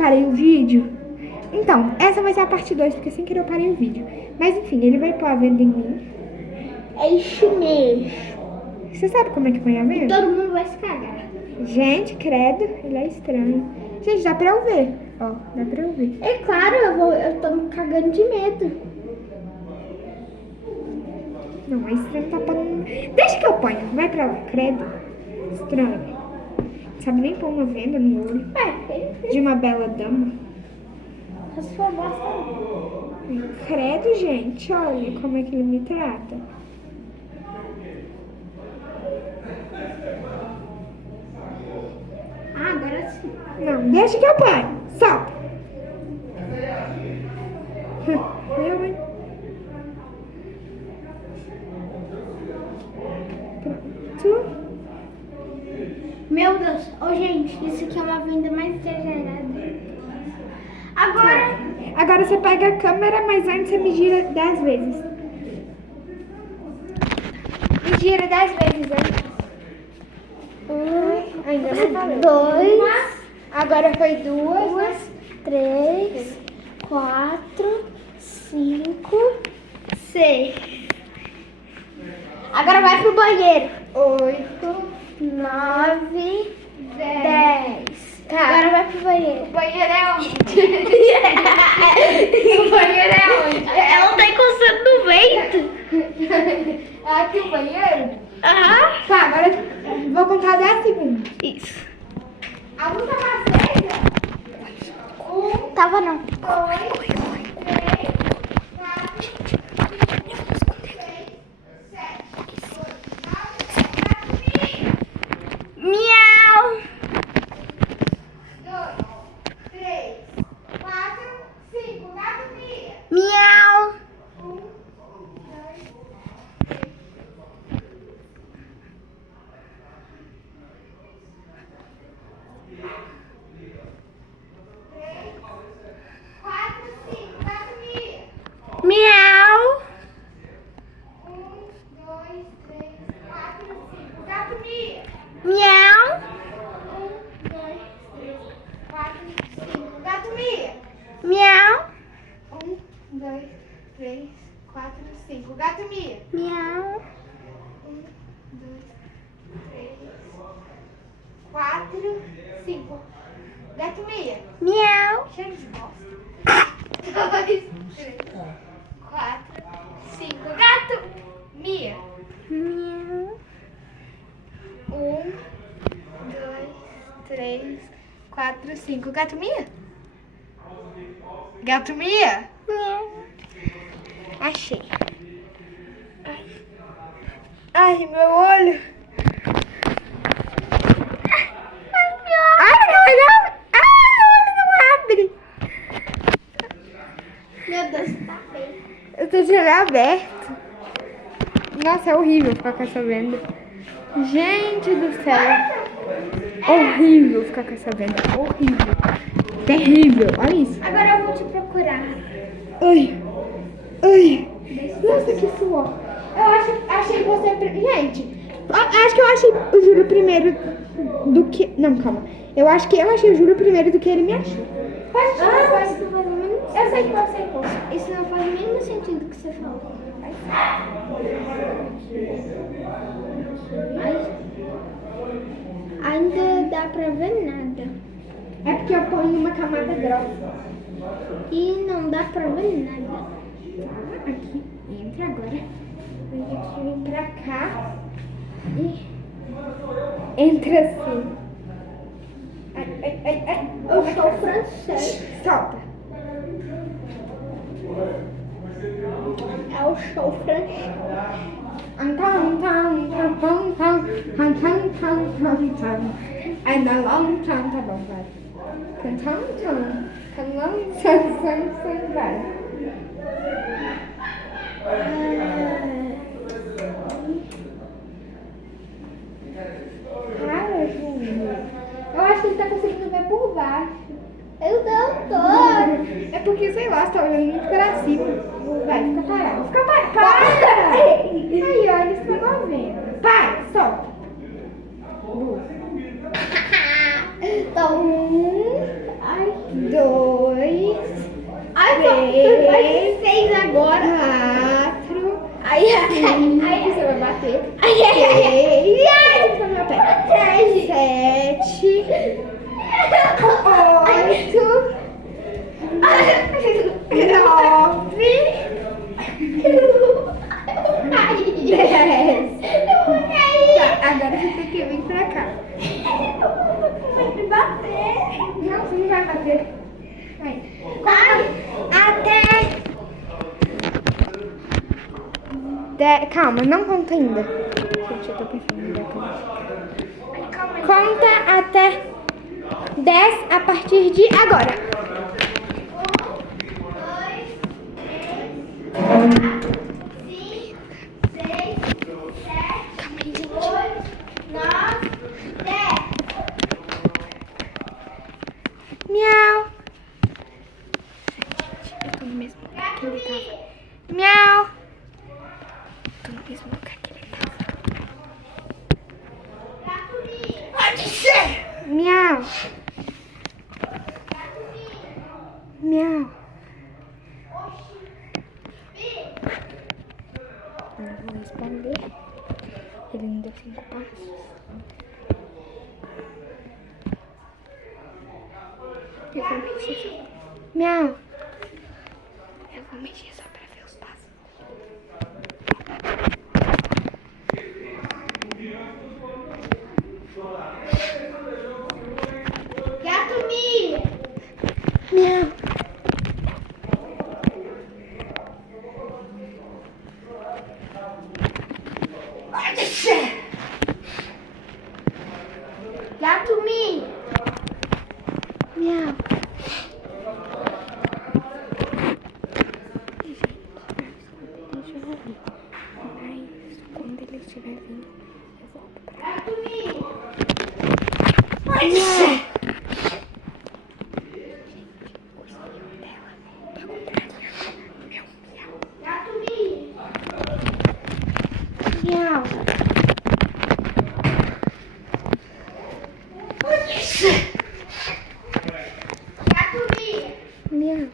parei o vídeo? Então, essa vai ser a parte 2, porque sem querer eu parei o vídeo. Mas enfim, ele vai pôr a venda em mim. É isso mesmo. Você sabe como é que põe a E venda? todo mundo vai se cagar. Gente, credo, ele é estranho. Gente, dá pra eu ver. Ó, dá pra eu ver. É claro, eu tô me cagando de medo. Não, é estranho, tá pondo... Deixa que eu ponho, vai pra lá, credo. Estranho. Sabe nem pôr uma venda no olho. De uma bela dama. A sua bosta. Credo, gente, olha como é que ele me trata. Ah, agora sim. Não, deixa que eu ponho. Solta. Eu, hein? Pronto. Meu Deus. Ô, gente, isso aqui é uma venda mais exagerada. Agora você pega a câmera, mas antes você me gira 10 vezes. Me gira 10 vezes antes. Ainda não falou. 2, Agora foi 2, né? 3, 4, 5, 6. Agora vai pro banheiro. 8, 9, 10. 10. Tá. Agora vai pro banheiro. O banheiro é onde? O banheiro é onde? Ela tá encostando no vento. É aqui o banheiro? Aham. Tá, agora eu vou contar 10 segundos. Isso. A luz tava acesa? 1, Tava não. 2, 3, 4, 5, 6, 7, 8, 9, 10. Miau. 2, 3, 4, 5, gato mia. Miau. 1, 2, 3, 4, 5, gato mia. Miau. 1, 2, 3, 4, 5, gato mia. Miau. 1, 2, 3, 4, 5, gato mia. Miau. 1, 2, 3, 4, 5, gato mia. Miau. 1, 2, 3, 4, 5, gato mia. Miau. Cheiro de bosta. 2, 3, 4, 5, gato mia. Miau. 1, 2, 3, 4, 5, gato mia. Gato mia. Miau. Achei. Ai, meu olho. Ai, meu olho. Ai, meu olho não abre. Meu Deus, tá feio. Eu tô de olho aberto. Nossa, é horrível ficar com essa venda. Gente do céu. Horrível ficar com essa venda. Horrível. Terrível. Olha isso. Agora eu vou te procurar. Ai. Ai. Nossa, que suor. Achei que você... Gente, acho que eu achei o Júlio primeiro do que... Não, calma. Eu acho que eu achei o Júlio primeiro do que ele me achou. Pode tirar, Isso não faz o mínimo sentido. Eu sei que você pode. Isso não faz o mínimo sentido que você falou. Ainda dá pra ver nada. É porque eu ponho uma camada grossa. E não dá pra ver nada. Aqui, entra agora. Vem aqui, vem pra cá. E entra assim. Ai. Eu sou francês. Solta. É o show francês. Ainda long time, tá bom, vai. Vai. Para, Júlio. Eu acho que ele tá conseguindo ver por baixo. Eu não tô. É porque, sei lá, você tá olhando muito pra cima. Vai, fica parado. Fica parado. Para! Aí, olha, eles estão vendo. Para, solta. Então, Ai, 2, agora. 4. Ai, ai, ai, ai. Você vai bater. Ai, ai, ai, ai. Ai, tá no meu pé. 7. 8. 9. 10. Tá, agora você tem que vir pra cá. Vai me bater. Não, você não vai bater. Vai. Até. Calma, não conta ainda. Gente, eu tô pensando em dar Calma aí. Conta até 10 a partir de agora. 1, 2, 3, 5, 6, 7, 8, 9, 10. Miau. Eu tô no mesmo lugar que ele tava. Miau. Tô no mesmo lugar que ele tava. Pode ser. Miau. Miau. Eu não vou responder. Ele não deu 5 passos. Eu vou mexer. Miau. Eu vou mexer só pra ver os passos. Gato Mi. Miau. Pode ser. Gato Mi. Miau. Mas quando ele estiver vindo, eu volto pra cá. Gato Mi. Pode ser. O espinho dela tá contra meu miau. Gato Mi. Miau. Pode ser. Gato Mi. Miau.